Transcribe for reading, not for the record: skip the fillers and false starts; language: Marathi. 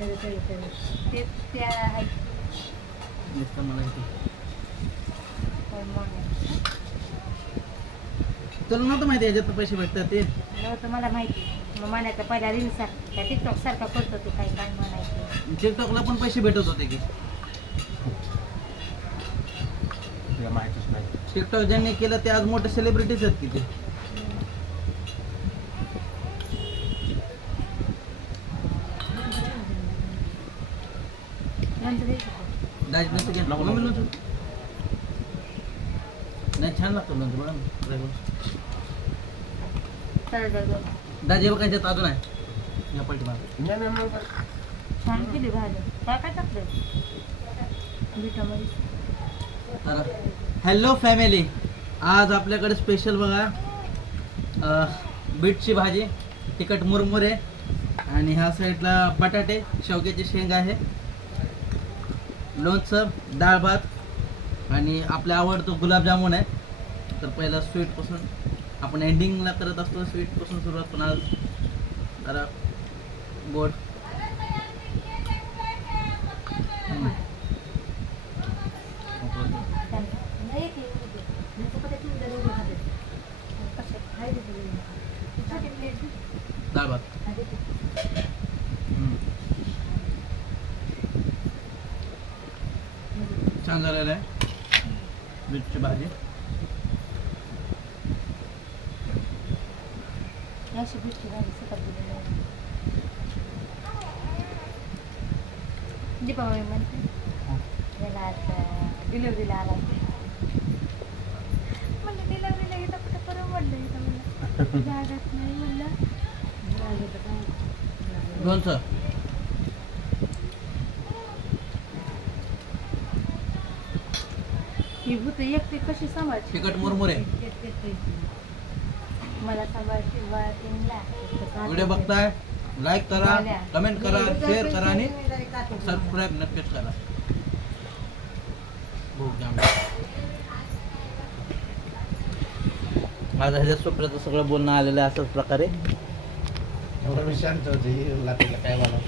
ते त्या आहेत. नुसतं मला इथे. तुला नव्हतं माहिती याच्यात पैसे भेटतात ते? नव्हतं मला माहिती. मग म्हणायचं पहिला रील सारखा त्या टिकटॉक सारखा करतो तू काय काय म्हणायचं. टिकटॉकला पण पैसे भेटत होते की. तुला माहितीच नाही. टिकटॉक ज्यांनी केलं ते आज मोठे सेलिब्रिटीज आहेत की ते. दाजी नसतं घ्या. नको, मम्मी नको. लोणचं. नाही छान लागतं लोणचं बघा ना. try करून. दाजी बघा याच्यात अजून आहे या पलटी मार. नाही. छान केली भाजी. काय काय टाकलं बीटामध्ये? तर हॅलो फॅमिली, आज आपल्याकडे स्पेशल बघा बीटची भाजी, तिखट मुरमुरे आणि ह्या साईडला बटाटे, शेवग्याची शेंग आहे, लोणचं, डाळ भात आणि आपल्या आवडतो गुलाबजामुन आहे. तर पहिला स्वीटपासून आपण एंडिंगला करत असतो, स्वीटपासून सुरुवात. पण आज जरा गोड. डाळ भात. छान झालेलं आहे बीटची भाजी. अशी बीटची भाजी सकाळ दिलेली आहे. दीपावली म्हणते याला आता डिलिव्हरीला आला म्हणलं डिलिव्हरीला येतं कुठं परत म्हणलं इथं म्हणलं जागाच नाही म्हणलं. लोणचं ही भूत एकटी कशी सांभाळची तिखट मुरमुरे. मला सांभाळची व्हिडिओ बघताय लाईक करा, कमेंट करा, शेअर करा आणि सबस्क्राईब नक्कीच करा. माझं ह्याच्या सुप्रियाचं सगळं बोलणं आलेलं आहे अशाच प्रकारे. शांत होते काय मला